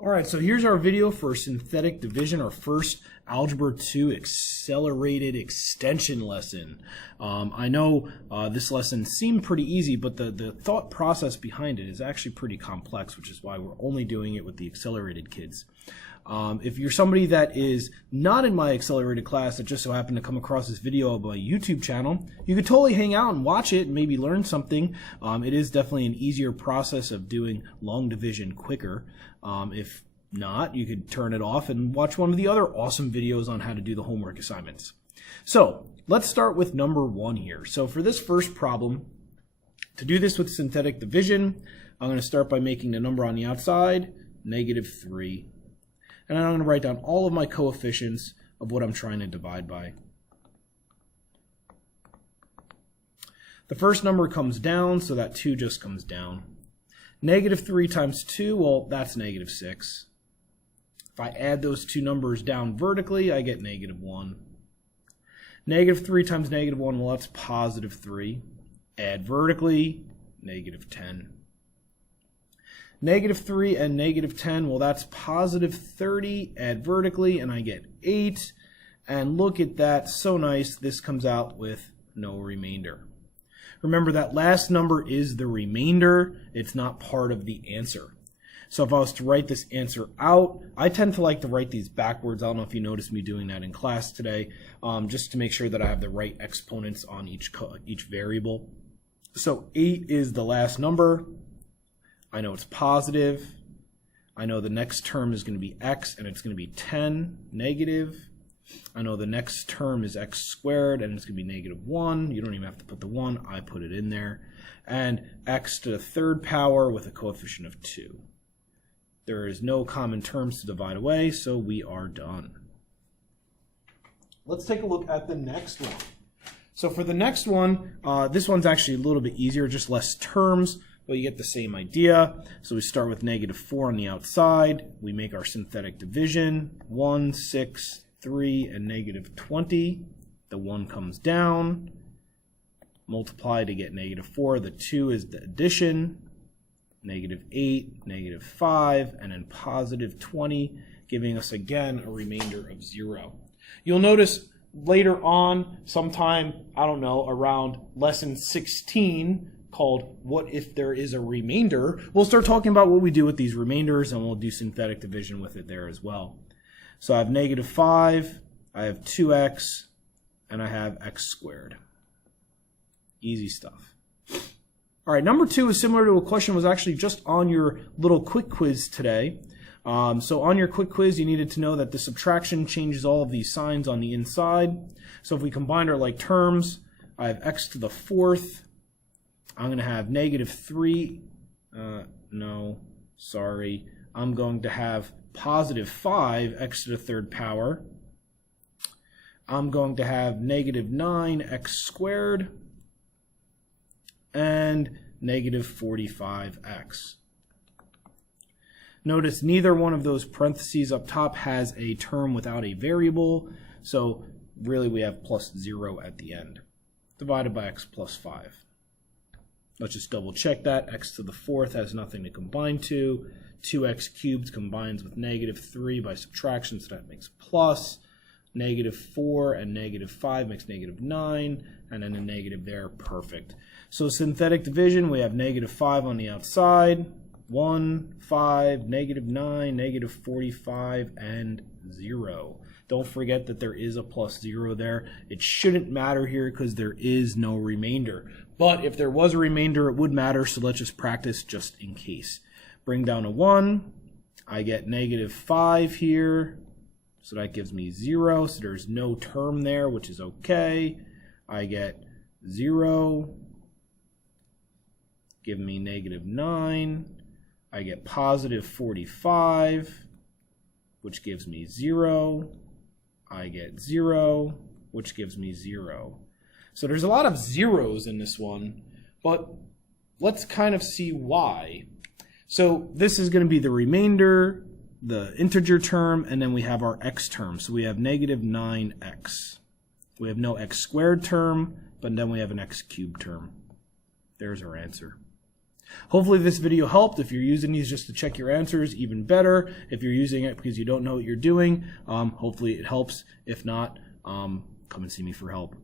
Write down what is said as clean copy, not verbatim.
Alright, so here's our video for synthetic division, our first Algebra 2 accelerated extension lesson. I know this lesson seemed pretty easy, but the thought process behind it is actually pretty complex, which is why we're only doing it with the accelerated kids. If you're somebody that is not in my accelerated class that just so happened to come across this video on my YouTube channel, you could totally hang out and watch it and maybe learn something. It is definitely an easier process of doing long division quicker. If not, you could turn it off and watch one of the other awesome videos on how to do the homework assignments. So let's start with number 1 here. So for this first problem, to do this with synthetic division, I'm going to start by making the number on the outside -3. And then I'm going to write down all of my coefficients of what I'm trying to divide by. The first number comes down, so that 2 just comes down. -3 times 2, well, that's -6. If I add those two numbers down vertically, I get -1. -3 times -1, well, that's +3. Add vertically, -10. -3 and -10, well, that's +30. Add vertically, and I get 8. And look at that, so nice, this comes out with no remainder. Remember, that last number is the remainder. It's not part of the answer. So if I was to write this answer out, I tend to like to write these backwards. I don't know if you noticed me doing that in class today, just to make sure that I have the right exponents on each variable. So 8 is the last number. I know it's positive. I know the next term is going to be x, and it's going to be 10 negative. I know the next term is x squared, and it's going to be -1. You don't even have to put the 1. I put it in there. And x to the third power with a coefficient of 2. There is no common terms to divide away, so we are done. Let's take a look at the next one. So for the next one, this one's actually a little bit easier, just less terms, but you get the same idea. So we start with -4 on the outside. We make our synthetic division, 1, 6, 3, and -20. The 1 comes down. Multiply to get -4. The 2 is the addition. -8, -5, and then +20, giving us again a remainder of 0. You'll notice later on, sometime, I don't know, around lesson 16, called What If There Is a Remainder, we'll start talking about what we do with these remainders, and we'll do synthetic division with it there as well. So I have -5, I have 2x, and I have x squared. Easy stuff. All right, number 2 is similar to a question was actually just on your little quick quiz today. So on your quick quiz, you needed to know that the subtraction changes all of these signs on the inside. So if we combine our like terms, I have x to the 4th. I'm going to have -3. No, sorry. I'm going to have +5 x to the third power. I'm going to have -9 x squared. And -45x. Notice neither one of those parentheses up top has a term without a variable, so really we have +0 at the end, divided by x plus 5. Let's just double check that. X to the 4th has nothing to combine to. 2x cubed combines with -3 by subtraction, so that makes plus. -4 and -5 makes -9, and then a negative there, perfect. So synthetic division, we have -5 on the outside, 1, 5, -9, -45, and 0. Don't forget that there is a +0 there. It shouldn't matter here because there is no remainder. But if there was a remainder, it would matter, so let's just practice just in case. Bring down a 1. I get -5 here. So that gives me 0, so there's no term there, which is okay. I get 0, give me -9. I get +45, which gives me 0. I get 0, which gives me 0. So there's a lot of zeros in this one, but let's kind of see why. So this is going to be the remainder, the integer term, and then we have our x term. So we have -9x. We have no x squared term, but then we have an x cubed term. There's our answer. Hopefully this video helped. If you're using these just to check your answers, even better. If you're using it because you don't know what you're doing, hopefully it helps. If not, come and see me for help.